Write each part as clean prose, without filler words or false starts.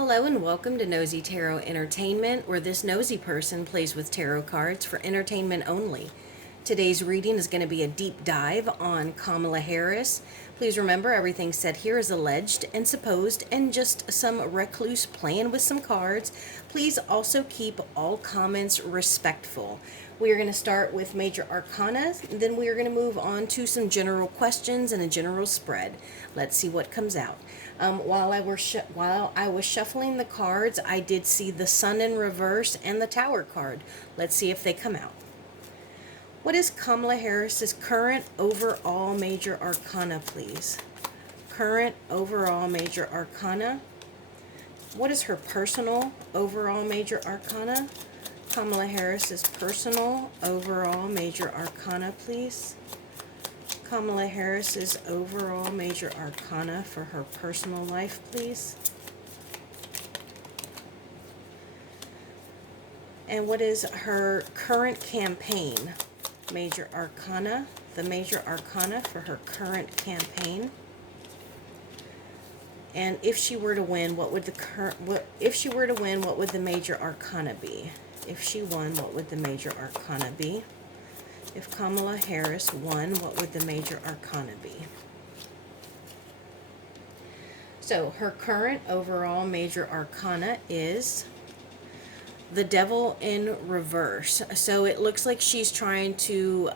Hello and welcome to Nosy Tarot Entertainment, where this nosy person plays with tarot cards for entertainment only. Today's reading is going to be a deep dive on Kamala Harris. Please remember everything said here is alleged and supposed and just some recluse playing with some cards. Please also keep all comments respectful. We are going to start with major arcana, then we are going to move on to some general questions and a general spread. Let's see what comes out. While I was shuffling the cards, I did see the Sun in reverse and the Tower card. Let's see if they come out. What is Kamala Harris's current overall major arcana, please? Current overall major arcana. What is her personal overall major arcana? Kamala Harris's personal overall major arcana, please. Kamala Harris's overall major arcana for her personal life, please. And what is her current campaign? Major arcana, the major arcana for her current campaign. And if she were to win, what would the major arcana be? If she won, what would the major arcana be? If Kamala Harris won, what would the major arcana be? So her current overall major arcana is the Devil in reverse. So it looks like she's trying to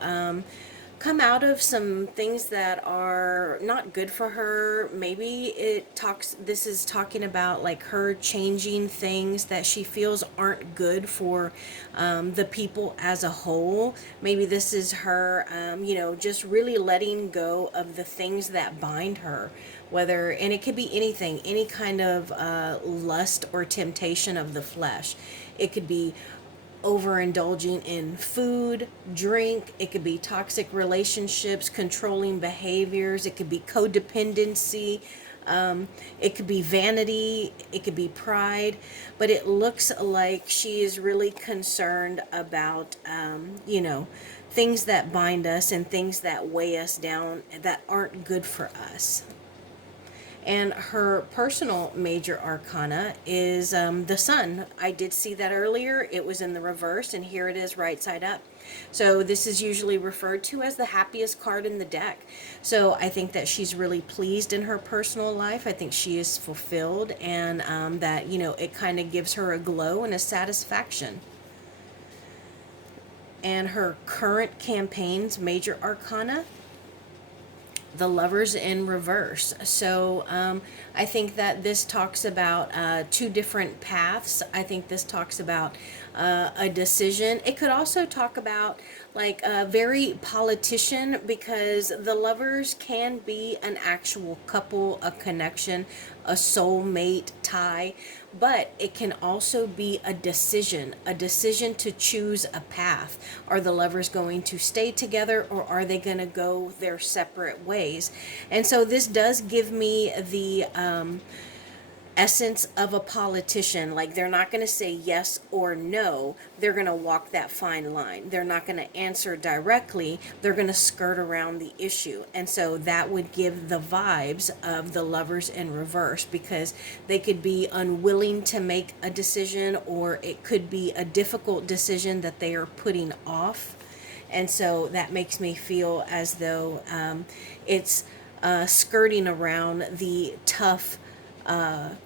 come out of some things that are not good for her. Maybe this is talking about like her changing things that she feels aren't good for the people as a whole. Maybe this is her, just really letting go of the things that bind her. And it could be anything, any kind of lust or temptation of the flesh. It could be overindulging in food, drink. It could be toxic relationships, controlling behaviors. It could be codependency. It could be vanity. It could be pride. But it looks like she is really concerned about, things that bind us and things that weigh us down that aren't good for us. And her personal major arcana is the Sun. I did see that earlier. It was in the reverse, and here it is right side up. So this is usually referred to as the happiest card in the deck. So I think that she's really pleased in her personal life. I think she is fulfilled, and that, it kind of gives her a glow and a satisfaction. And her current campaign's major arcana, the Lovers in reverse. So I think that this talks about two different paths. I think this talks about a decision. It could also talk about like a very politician, because the Lovers can be an actual couple, a connection, a soulmate tie, but it can also be a decision to choose a path. Are the Lovers going to stay together, or are they going to go their separate ways? And so this does give me the essence of a politician. Like, they're not going to say yes or no. They're going to walk that fine line. They're not going to answer directly. They're going to skirt around the issue. And so that would give the vibes of the Lovers in reverse, because they could be unwilling to make a decision, or it could be a difficult decision that they are putting off. And so that makes me feel as though it's skirting around the tough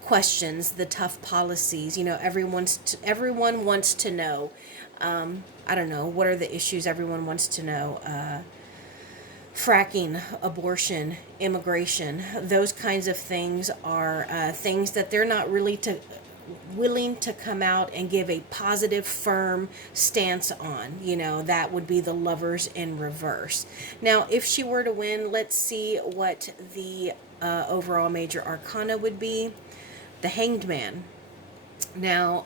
questions, the tough policies. Everyone wants to know. I don't know, what are the issues everyone wants to know? Fracking, abortion, immigration, those kinds of things are things that they're not really willing to come out and give a positive, firm stance on. That would be the Lovers in reverse. Now, if she were to win, let's see what the overall major arcana would be. The Hanged Man. Now,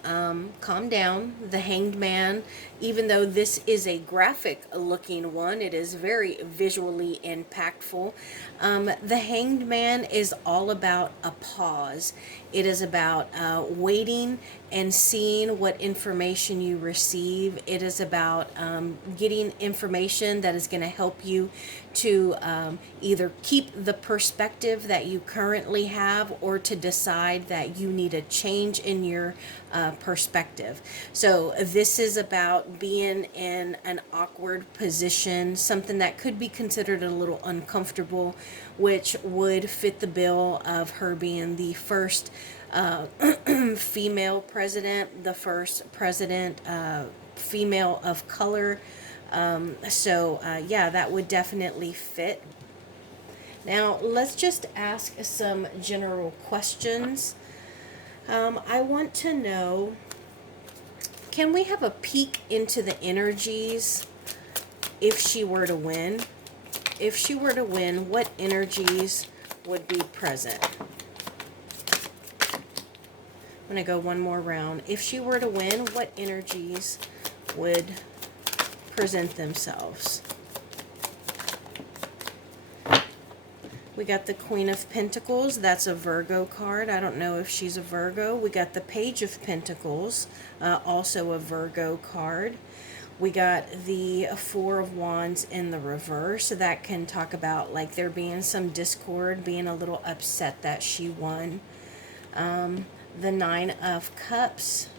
calm down. The Hanged Man, even though this is a graphic looking one, it is very visually impactful. The Hanged Man is all about a pause. It is about waiting and seeing what information you receive. It is about getting information that is going to help you to either keep the perspective that you currently have, or to decide that you need a change in your perspective. So this is about being in an awkward position, something that could be considered a little uncomfortable, which would fit the bill of her being the first female president, the first president female of color. Yeah, that would definitely fit. Now, let's just ask some general questions. I want to know, can we have a peek into the energies if she were to win? If she were to win, what energies would be present? I'm going to go one more round. If she were to win, what energies would present themselves? We got the Queen of Pentacles. That's a Virgo card. I don't know if she's a Virgo. We got the Page of Pentacles, also a Virgo card. We got the Four of Wands in the reverse. So that can talk about like there being some discord, being a little upset that she won. The Nine of Cups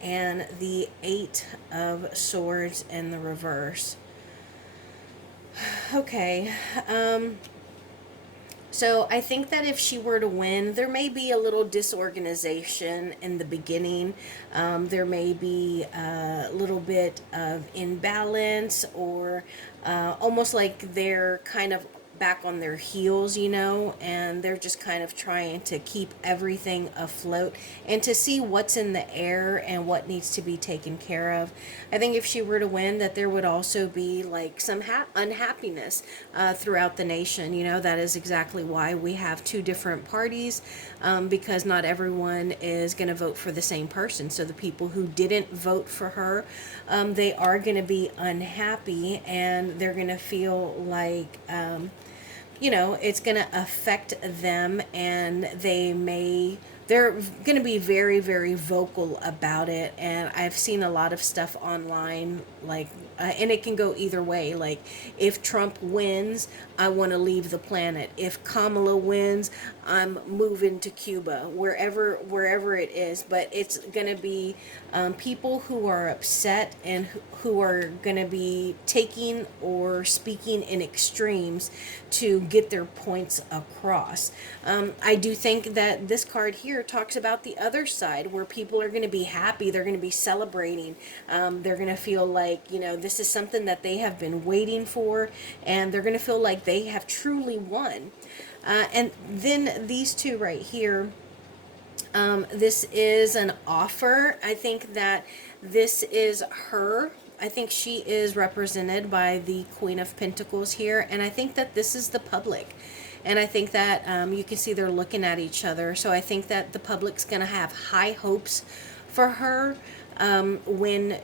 and the Eight of Swords in the reverse. Okay. So I think that if she were to win, there may be a little disorganization in the beginning. There may be a little bit of imbalance, or almost like they're kind of back on their heels, you know, and they're just kind of trying to keep everything afloat and to see what's in the air and what needs to be taken care of. I think if she were to win, that there would also be like some unhappiness throughout the nation. You know, that is exactly why we have two different parties, because not everyone is going to vote for the same person. So the people who didn't vote for her, they are going to be unhappy, and they're going to feel like you know, it's going to affect them, and they're going to be very, very vocal about it. And I've seen a lot of stuff online, like, and it can go either way. Like, if Trump wins, I want to leave the planet. If Kamala wins, I'm moving to Cuba, wherever it is. But it's going to be people who are upset and who are going to be taking or speaking in extremes to get their points across. I do think that this card here talks about the other side, where people are going to be happy, they're going to be celebrating, they're going to feel like, you know, this is something that they have been waiting for, and they're going to feel like they have truly won. And then these two right here, this is an offer. I think that this is her. I think she is represented by the Queen of Pentacles here, and I think that this is the public. And I think that you can see they're looking at each other. So I think that the public's going to have high hopes for her when,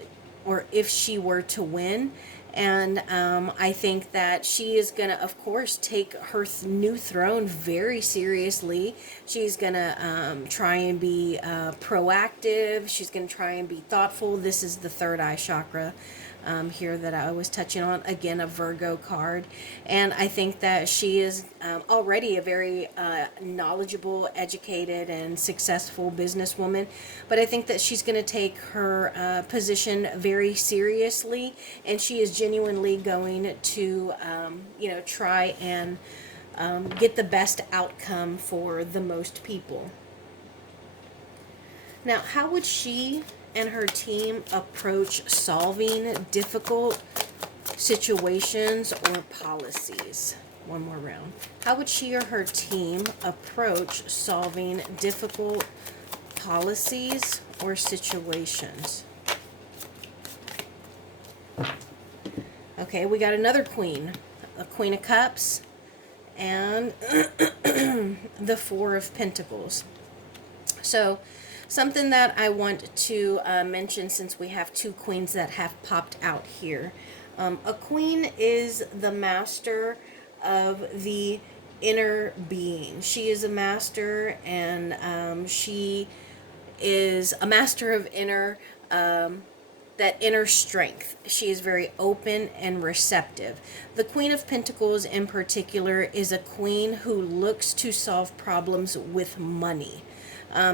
or if she were to win. And I think that she is going to, of course, take her new throne very seriously. She's going to try and be proactive. She's going to try and be thoughtful. This is the third eye chakra here that I was touching on. Again, a Virgo card. And I think that she is already a very knowledgeable, educated, and successful businesswoman. But I think that she's going to take her position very seriously, and she is genuinely going to, you know, try and get the best outcome for the most people. Now, how would she and her team approach solving difficult situations or policies? One more round. How would she or her team approach solving difficult policies or situations? Okay, we got another queen. A Queen of Cups and the Four of Pentacles. So, something that I want to mention, since we have two queens that have popped out here. A queen is the master of the inner being. She is a master, and she is a master of inner that inner strength. She is very open and receptive. The Queen of Pentacles in particular is a queen who looks to solve problems with money.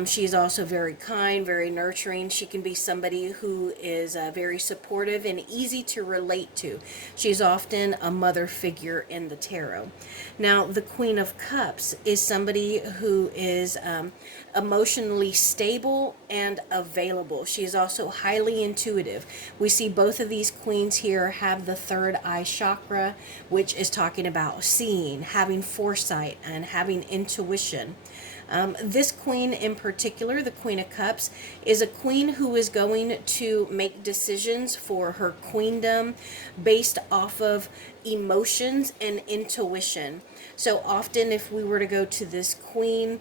She is also very kind, very nurturing. She can be somebody who is very supportive and easy to relate to. She's often a mother figure in the tarot. Now, the Queen of Cups is somebody who is emotionally stable and available. She is also highly intuitive. We see both of these queens here have the third eye chakra, which is talking about seeing, having foresight, and having intuition. This queen in particular, the Queen of Cups, is a queen who is going to make decisions for her queendom based off of emotions and intuition. So often if we were to go to this queen,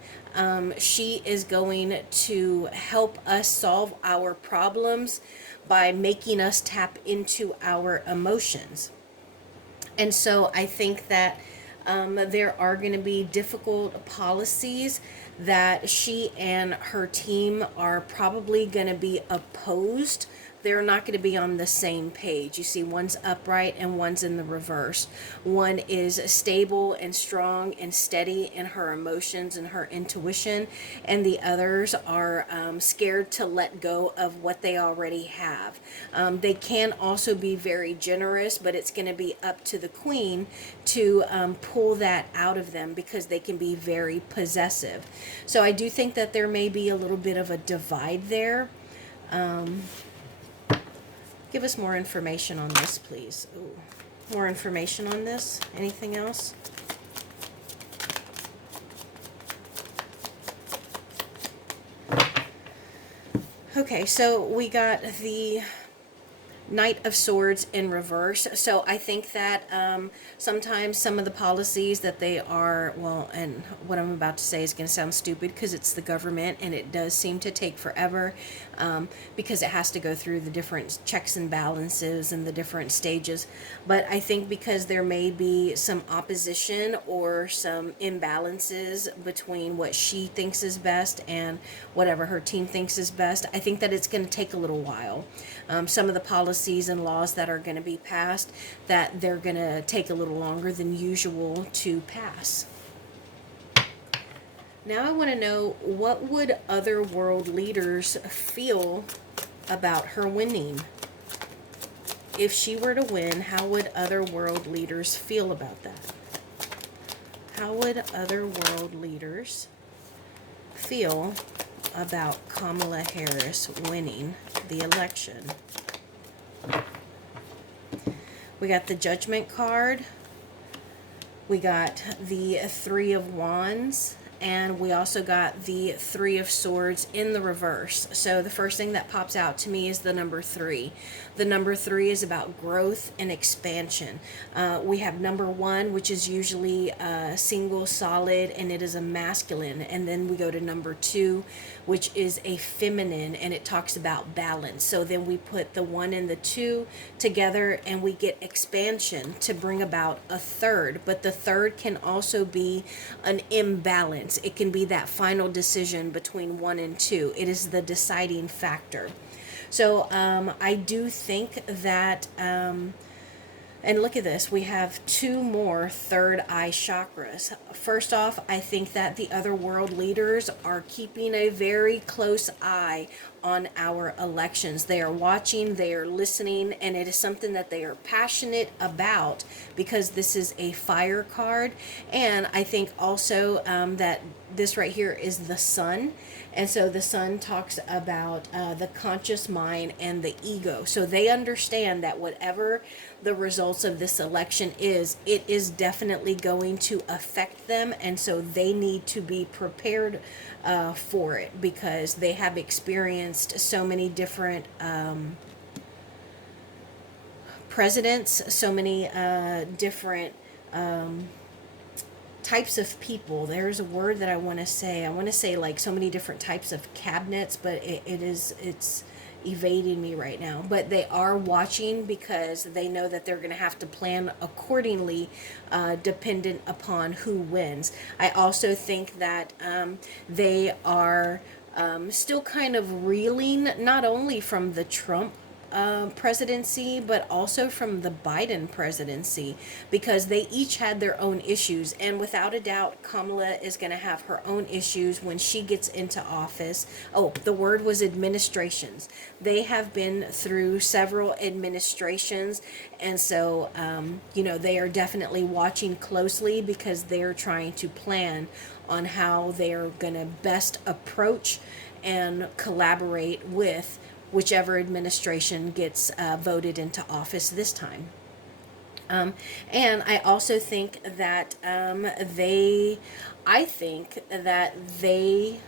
she is going to help us solve our problems by making us tap into our emotions. And so I think that there are going to be difficult policies that she and her team are probably going to be opposed. They're not going to be on the same page. You see, one's upright and one's in the reverse. One is stable and strong and steady in her emotions and her intuition, and the others are scared to let go of what they already have. They can also be very generous, but it's going to be up to the queen to pull that out of them because they can be very possessive. So I do think that there may be a little bit of a divide there. Give us more information on this, please. Ooh. More information on this? Anything else? Okay, so we got the Knight of Swords in reverse. So I think that sometimes some of the policies that they are, well, and what I'm about to say is going to sound stupid because it's the government and it does seem to take forever because it has to go through the different checks and balances and the different stages. But I think because there may be some opposition or some imbalances between what she thinks is best and whatever her team thinks is best, I think that it's going to take a little while. Some of the policies and laws that are going to be passed, that they're going to take a little longer than usual to pass. Now I want to know, what would other world leaders feel about her winning? If she were to win, how would other world leaders feel about that? How would other world leaders feel about Kamala Harris winning the election? We got the Judgment card. We got the Three of Wands. And we also got the Three of Swords in the reverse. So the first thing that pops out to me is the number 3. The number 3 is about growth and expansion. We have number 1, which is usually single, solid, and it is a masculine. And then we go to number 2, which is a feminine, and it talks about balance. So then we put the 1 and the 2 together, and we get expansion to bring about a third. But the third can also be an imbalance. It can be that final decision between 1 and 2. It is the deciding factor. So I do think that, and look at this, we have 2 more third eye chakras. First off, I think that the other world leaders are keeping a very close eye on our elections. They are watching, they are listening, and it is something that they are passionate about because this is a fire card. And I think also that this right here is the sun. And so the sun talks about the conscious mind and the ego. So they understand that whatever the results of this election is, it is definitely going to affect them. And so they need to be prepared for it because they have experienced so many different presidents, so many different types of people. There's a word that I want to say. I want to say like so many different types of cabinets, but it's evading me right now. But they are watching because they know that they're going to have to plan accordingly, dependent upon who wins. I also think that they are still kind of reeling, not only from the Trump presidency, but also from the Biden presidency, because they each had their own issues. And without a doubt, Kamala is going to have her own issues when she gets into office. Oh, the word was administrations. They have been through several administrations. And so, they are definitely watching closely because they're trying to plan on how they are going to best approach and collaborate with whichever administration gets voted into office this time. And I also think that I think that they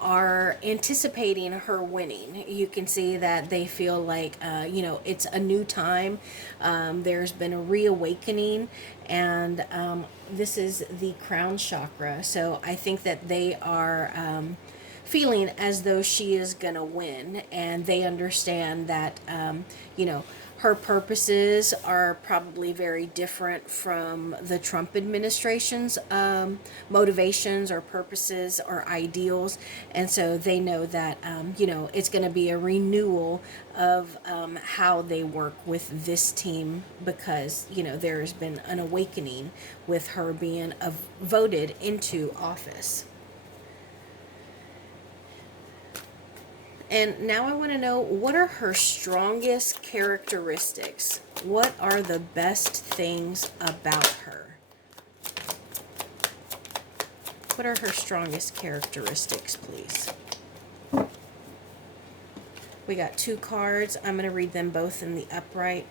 are anticipating her winning. You can see that they feel like, it's a new time. There's been a reawakening, and this is the crown chakra. So I think that they are feeling as though she is going to win, and they understand that, her purposes are probably very different from the Trump administration's motivations or purposes or ideals. And so they know that, it's going to be a renewal of how they work with this team, because, there's been an awakening with her being voted into office. And now I want to know, what are her strongest characteristics? What are the best things about her? What are her strongest characteristics, please? We got 2 cards. I'm going to read them both in the upright.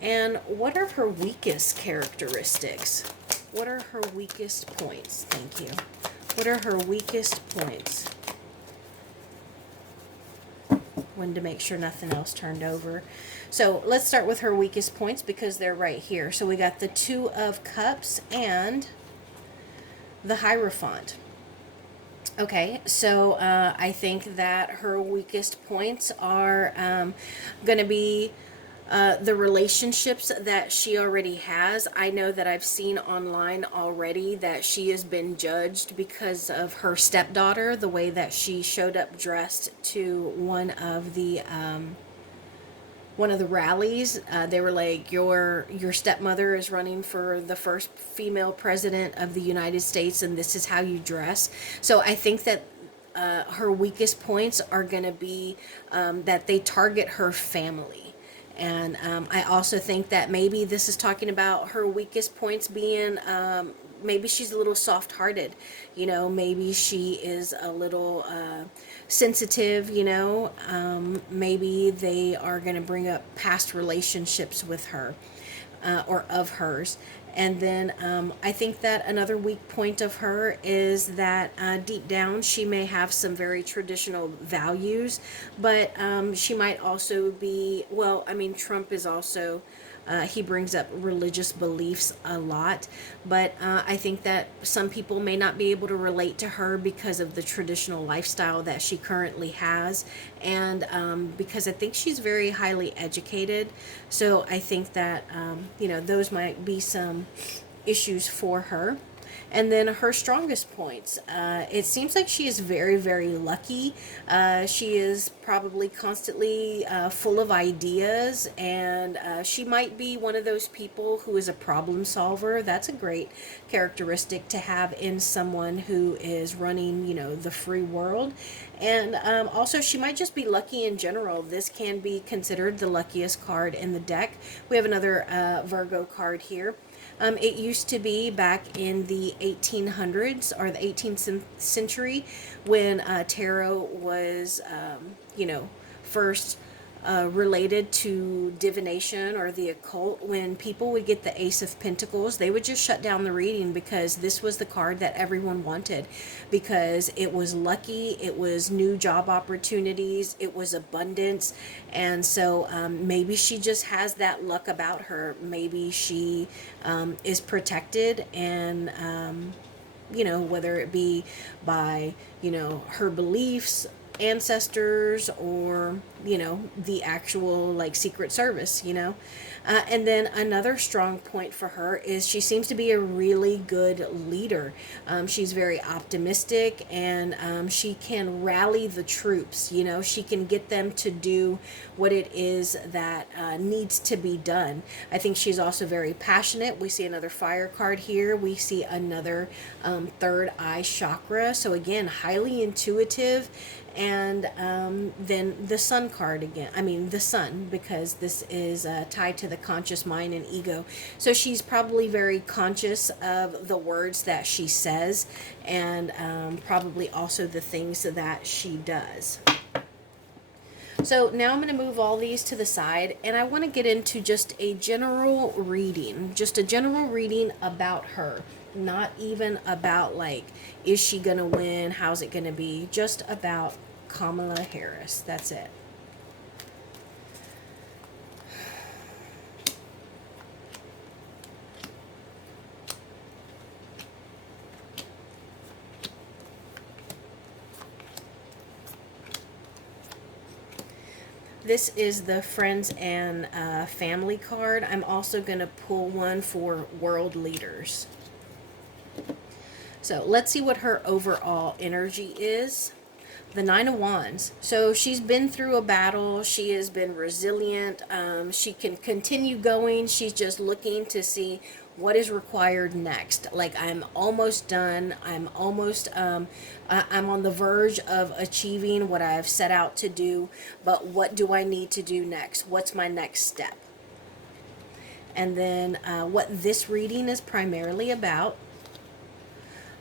And what are her weakest characteristics? What are her weakest points? Thank you. What are her weakest points? Wanted to make sure nothing else turned over. So let's start with her weakest points, because they're right here. So we got the 2 of Cups and the Hierophant. Okay, so I think that her weakest points are going to be the relationships that she already has. I know that I've seen online already that she has been judged because of her stepdaughter, the way that she showed up dressed to one of the rallies. They were like, your stepmother is running for the first female president of the United States, and this is how you dress. So I think that her weakest points are going to be that they target her family. And I also think that maybe this is talking about her weakest points being, maybe she's a little soft-hearted. Maybe she is a little sensitive, maybe they are going to bring up past relationships with her or of hers. And then I think that another weak point of her is that deep down she may have some very traditional values, but she might also be, Trump is also, he brings up religious beliefs a lot, but I think that some people may not be able to relate to her because of the traditional lifestyle that she currently has, and because I think she's very highly educated. So I think that, those might be some issues for her. And then her strongest points. It seems like she is very, very lucky. She is probably constantly full of ideas, and she might be one of those people who is a problem solver. That's a great characteristic to have in someone who is running, the free world. And also, she might just be lucky in general. This can be considered the luckiest card in the deck. We have another Virgo card here. It used to be back in the 1800s or the 18th century when tarot was, first related to divination or the occult. When people would get the Ace of Pentacles, they would just shut down the reading because this was the card that everyone wanted, because it was lucky, it was new job opportunities, it was abundance. And so maybe she just has that luck about her. Maybe she is protected, and whether it be by her beliefs, ancestors or, the actual like Secret Service. And then another strong point for her is she seems to be a really good leader. She's very optimistic, and she can rally the troops. She can get them to do what it is that needs to be done. I think she's also very passionate. We see another fire card here. We see another third eye chakra. So again, highly intuitive. And then the sun card again. I mean, the sun, because this is tied to the conscious mind and ego. So she's probably very conscious of the words that she says, and probably also the things that she does. So now I'm going to move all these to the side, and I want to get into just a general reading about her. Not even about like, is she going to win? How's it going to be? Just about Kamala Harris. That's it. This is the friends and family card. I'm also going to pull one for world leaders. So let's see what her overall energy is. The Nine of Wands. So she's been through a battle. She has been resilient. She can continue going. She's just looking to see what is required next. Like, I'm almost done. I'm on the verge of achieving what I've set out to do. But what do I need to do next? What's my next step? And then what this reading is primarily about.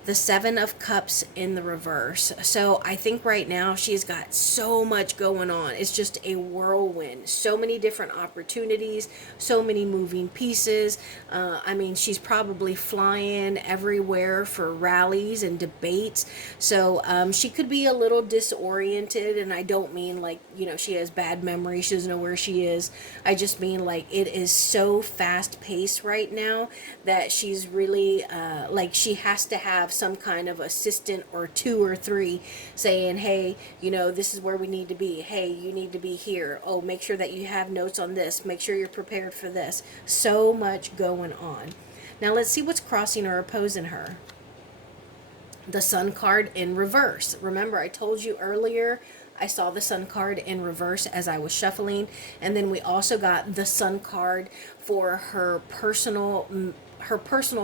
The Seven of Cups in the reverse. So I think right now she's got so much going on. It's just a whirlwind. So many different opportunities, so many moving pieces. I mean, she's probably flying everywhere for rallies and debates. So she could be a little disoriented, and I don't mean like, she has bad memory, she doesn't know where she is. I just mean like it is so fast paced right now that she's really like she has to have some kind of assistant or two or three saying, hey, this is where we need to be. Hey, you need to be here. Oh, make sure that you have notes on this. Make sure you're prepared for this. So much going on. Now let's see what's crossing or opposing her. The Sun card in reverse. Remember, I told you earlier I saw the Sun card in reverse as I was shuffling. And then we also got the Sun card for her personal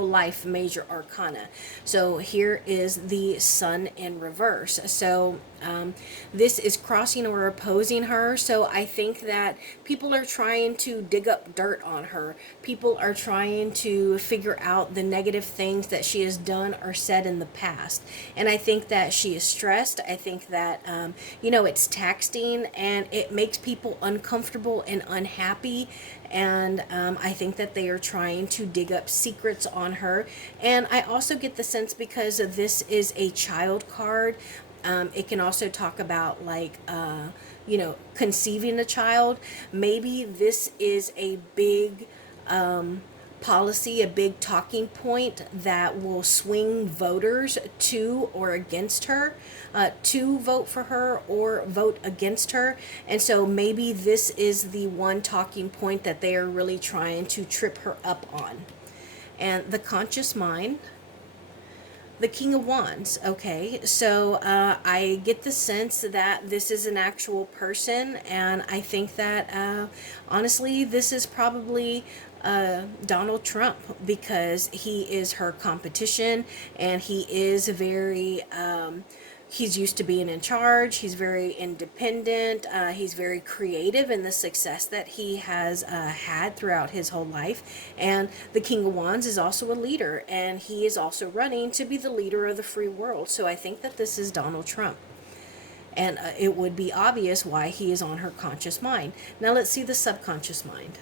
life major arcana. So here is the Sun in reverse. So this is crossing or opposing her. So I think that people are trying to dig up dirt on her. People are trying to figure out the negative things that she has done or said in the past. And I think that she is stressed. I think that, it's taxing, and it makes people uncomfortable and unhappy. And I think that they are trying to dig up secrets on her. And I also get the sense, because this is a child card, it can also talk about like, conceiving a child. Maybe this is a big policy, a big talking point that will swing voters to or against her, to vote for her or vote against her. And so maybe this is the one talking point that they are really trying to trip her up on. And the conscious mind. The King of Wands. Okay, so I get the sense that this is an actual person, and I think that honestly, this is probably Donald Trump, because he is her competition, and he is very he's used to being in charge. He's very independent. He's very creative in the success that he has had throughout his whole life. And the King of Wands is also a leader, and he is also running to be the leader of the free world. So I think that this is Donald Trump. And it would be obvious why he is on her conscious mind. Now let's see the subconscious mind.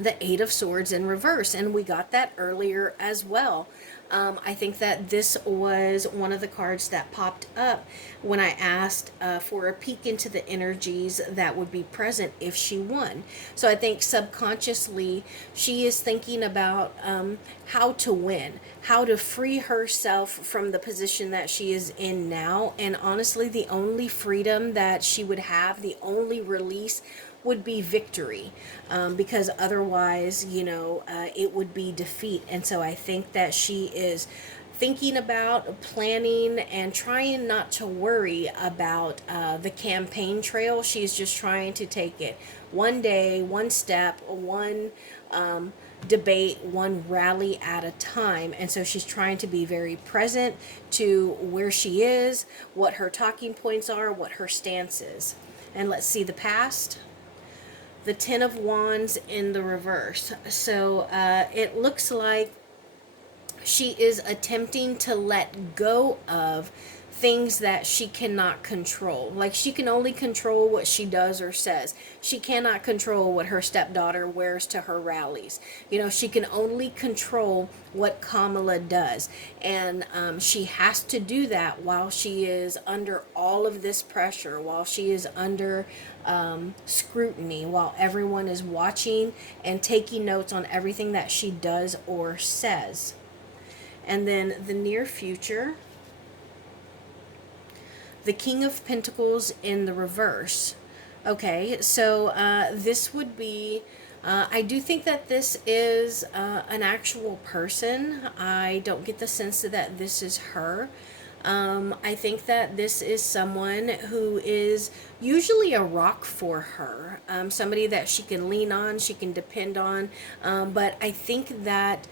the Eight of Swords in reverse, and we got that earlier as well. I think that this was one of the cards that popped up when I asked for a peek into the energies that would be present if she won. So I think subconsciously she is thinking about how to win, how to free herself from the position that she is in now. And honestly, the only freedom that she would have, the only release, would be victory, because otherwise, it would be defeat. And so I think that she is thinking about planning and trying not to worry about the campaign trail. She's just trying to take it one day, one step, one debate, one rally at a time. And so she's trying to be very present to where she is, what her talking points are, what her stance is. And let's see the past. The Ten of Wands in the reverse. So it looks like she is attempting to let go of things that she cannot control. Like, she can only control what she does or says. She cannot control what her stepdaughter wears to her rallies. She can only control what Kamala does. And she has to do that while she is under all of this pressure, while she is under scrutiny, while everyone is watching and taking notes on everything that she does or says. And then the near future, the King of Pentacles in the reverse. Okay, so this would be, I do think that this is an actual person. I don't get the sense that this is her. I think that this is someone who is usually a rock for her, somebody that she can lean on, she can depend on. But I think that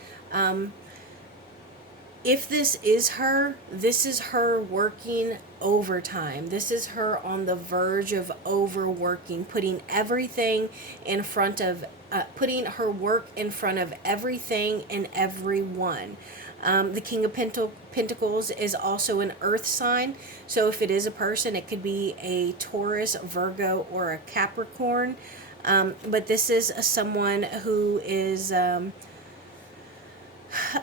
if this is her, this is her working overtime. This is her on the verge of overworking, putting everything in front of, putting her work in front of everything and everyone. The King of Pentacles is also an earth sign. So if it is a person, it could be a Taurus, Virgo, or a Capricorn. But this is someone who is a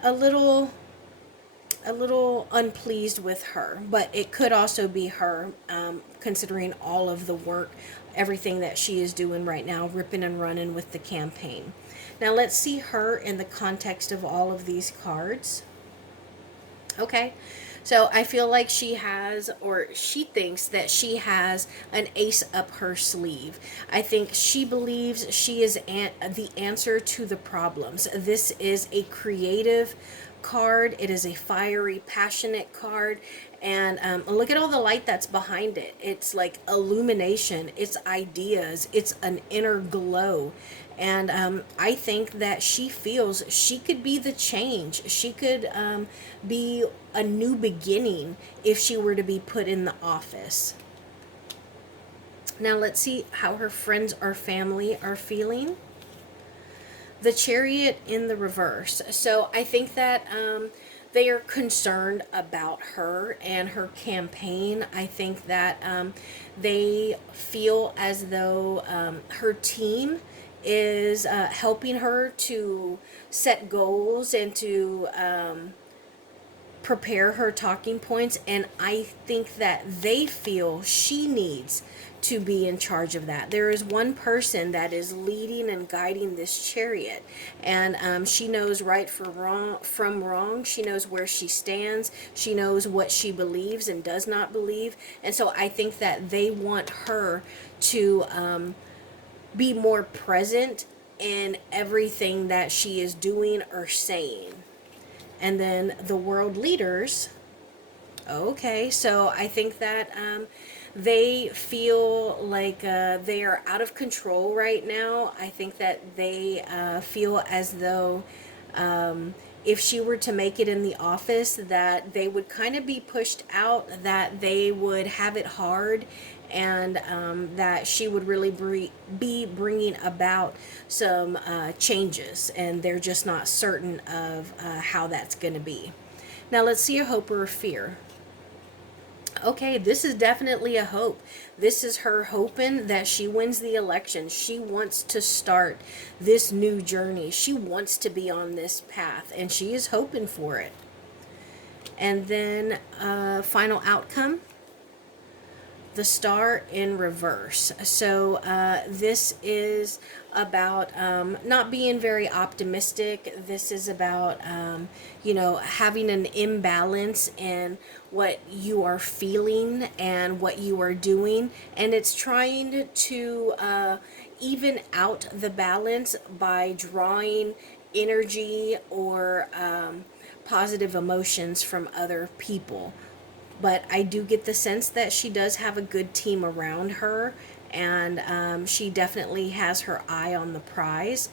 little unpleased with her, but it could also be her, considering all of the work, everything that she is doing right now, ripping and running with the campaign. Now let's see her in the context of all of these cards. Okay, so I feel like she has, or she thinks that she has an ace up her sleeve. I think she believes she is the answer to the problems. This is a creative card. It is a fiery, passionate card. And look at all the light that's behind it. It's like illumination. It's ideas. It's an inner glow. And I think that she feels she could be the change. She could be a new beginning if she were to be put in the office. Now let's see how her friends or family are feeling. The Chariot in the reverse. So I think that they are concerned about her and her campaign. I think that they feel as though her team is helping her to set goals and to prepare her talking points. And I think that they feel she needs to be in charge of that. There is one person that is leading and guiding this chariot, and she knows right from wrong. She knows where she stands. She knows what she believes and does not believe. And so I think that they want her to be more present in everything that she is doing or saying. And then the world leaders. Okay, so I think that they feel like they are out of control right now. I think that they feel as though if she were to make it in the office, that they would kind of be pushed out, that they would have it hard, and that she would really be bringing about some changes, and they're just not certain of how that's going to be. Now let's see a hope or a fear. Okay, this is definitely a hope. This is her hoping that she wins the election. She wants to start this new journey. She wants to be on this path, and she is hoping for it. And then, final outcome, the star in reverse. So this is about not being very optimistic. This is about having an imbalance in what you are feeling and what you are doing, and it's trying to even out the balance by drawing energy or positive emotions from other people. But I do get the sense that she does have a good team around her, and she definitely has her eye on the prize.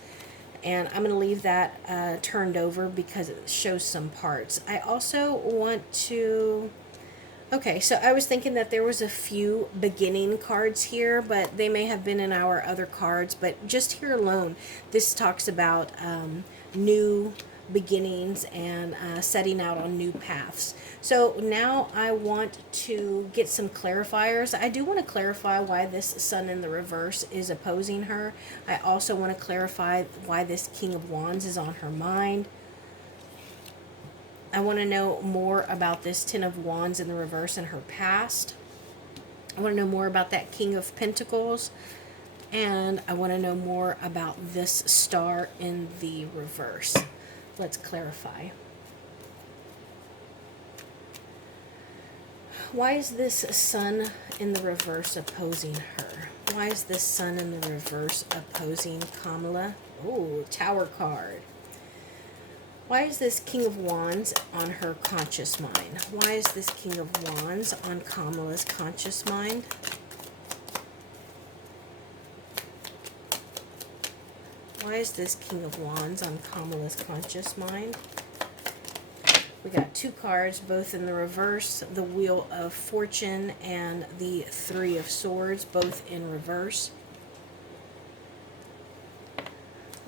And I'm going to leave that turned over because it shows some parts. I also want to... Okay, so I was thinking that there was a few beginning cards here, but they may have been in our other cards. But just here alone, this talks about new beginnings and setting out on new paths. So now I want to get some clarifiers. I do want to clarify why this Sun in the reverse is opposing her. I also want to clarify why this King of Wands is on her mind. I want to know more about this Ten of Wands in the reverse in her past. I want to know more about that King of Pentacles. And I want to know more about this star in the reverse. Let's clarify. Why is this Sun in the reverse opposing her? Why is this Sun in the reverse opposing Kamala? Oh, Tower card. Why is this King of Wands on her conscious mind? Why is this King of Wands on Kamala's conscious mind? Why is this King of Wands on Kamala's conscious mind? We got two cards, both in the reverse, the Wheel of Fortune and the Three of Swords, both in reverse.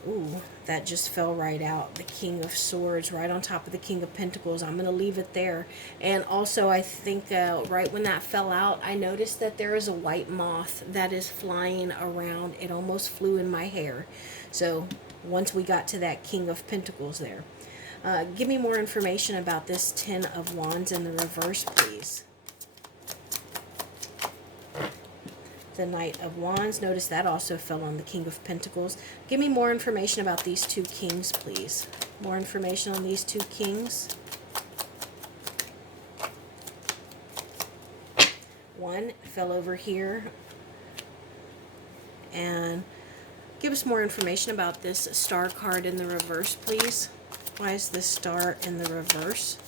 Ooh, that just fell right out. The King of Swords right on top of the King of Pentacles. I'm going to leave it there. And also, I think right when that fell out, I noticed that there is a white moth that is flying around. It almost flew in my hair. So once we got to that King of Pentacles there. Give me more information about this Ten of Wands in the reverse, please. The Knight of Wands. Notice that also fell on the King of Pentacles. Give me more information about these two kings, please. More information on these two kings. One fell over here. And give us more information about this Star card in the reverse, please. Why is this Star in the reverse?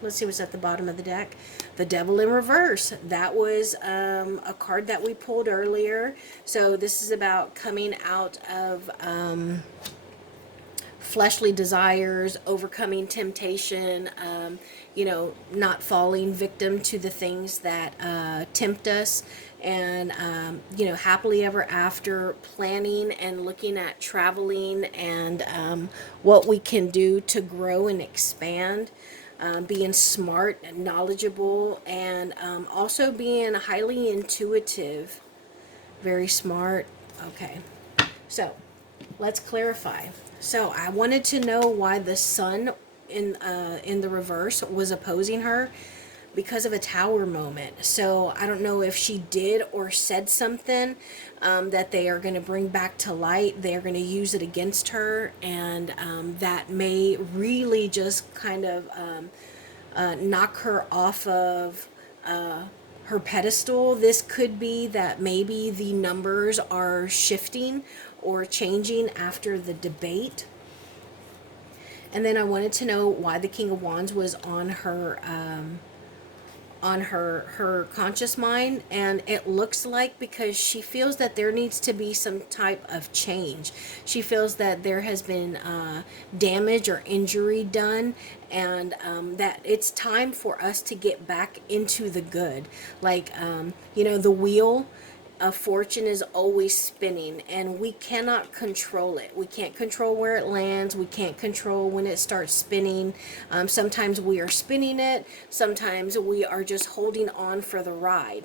Let's see what's at the bottom of the deck. The Devil in reverse. That was a card that we pulled earlier. So this is about coming out of fleshly desires, overcoming temptation, not falling victim to the things that tempt us, and, happily ever after, planning and looking at traveling and what we can do to grow and expand. Being smart and knowledgeable, and also being highly intuitive. Very smart. Okay, so let's clarify. So I wanted to know why the Sun in the reverse was opposing her, because of a Tower moment. So I don't know if she did or said something that they are going to bring back to light. They are going to use it against her, and that may really just kind of knock her off of her pedestal. This could be that maybe the numbers are shifting or changing after the debate. And then I wanted to know why the King of Wands was on her conscious mind, and it looks like because she feels that there needs to be some type of change. She feels that there has been damage or injury done, and that it's time for us to get back into the good. Like the wheel a fortune is always spinning, and we cannot control it. We can't control where it lands. We can't control when it starts spinning. Sometimes we are spinning it. Sometimes we are just holding on for the ride.